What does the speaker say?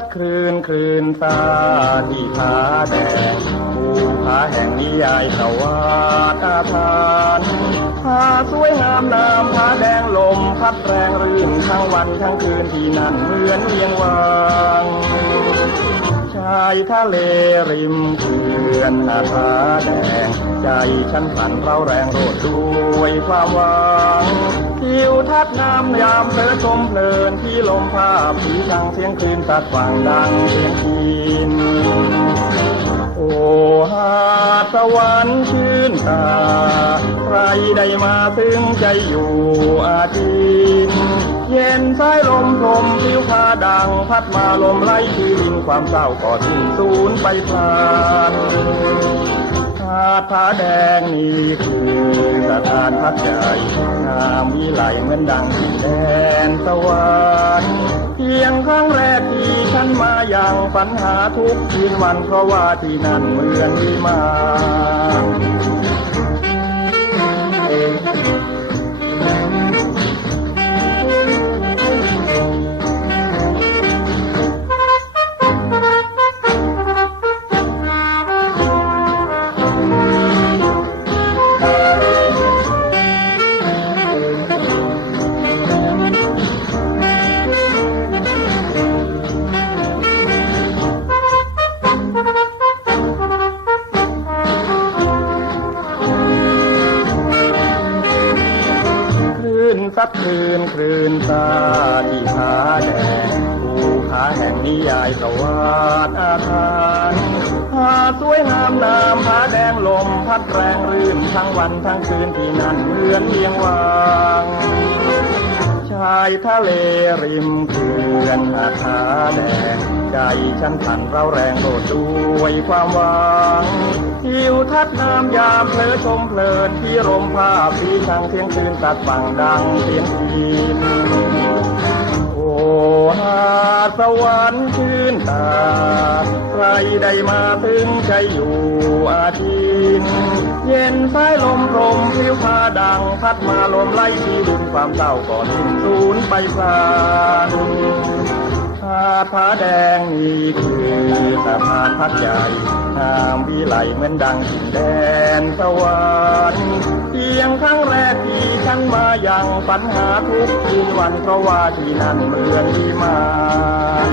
ดคลื่นคลื่นตาที่ผาแดงภูผาแห่งนิยายสวาตาทานผาสวยงามน้ำผาแดงลมพัดแรงรื่นทั้งวันทั้งคืนที่นั่นเหมือนเวียงวางชายทะเลริมเขื่อนหาดผาแดง ใจฉันฝันเราแรงโรดด้วยความหวัง ทัศน์งามยามเธอชมเพลินที่ลมพาผีชังเสียงคลื่นสัดฝั่งดังเสียงพินโอ้หาดสวรรค์ชื่นตาใครได้มาถึงใจอยู่อาทิตย์เย็นสายลมพรมผิวพาดังพัดมาลมไล่ที่ดินความเศร้าก็สิ้นสูญไปพลานาดผาแดงนี่คือสถานพักใจงามวิไลเหมือนดังแดนสวรรค์เพียงครั้งแรกที่ฉันมาอย่างฝันหาทุกคืนวันเพราะว่าที่นั่นเหมือนมีมา ลื่นซัดคลื่นคลืนตาที่ผาแดงภูผาแห่งนิยายสวาดอาคารหาสวยงามน้ำผาแดงลมพัดแรงรื่นทั้งวันทั้งคืนที่นั่นเหมือนเลียงวางชายทะเลริมเขื่อนหาดผาแดง ใจฉันสั่นเราแรงโดดด้วยความหวังทิวทัศน์น้ำยามเพลอชมเพลินที่ลมพาพีทางเสียงคืนตัดฝั่งดังเสียงพินโอ้หาสวรรค์ชื่นตาใครได้มาถึงใจอยู่อาทิตย์เย็นสายลมพรมผิวพาดัง พัดมาลมไล่ที่ดินความเศร้าก่อนสิ้นสูญไปพลาน ผาแดงนี่คือสะพานพักใหญ่ทางวิไลเหมือนดังถิ่นแดนสวรรค์เพียงครั้งแรกที่ฉันมาอย่างปัญหาทุกทีวันเพราะว่าที่นั่นเหมือที่มาน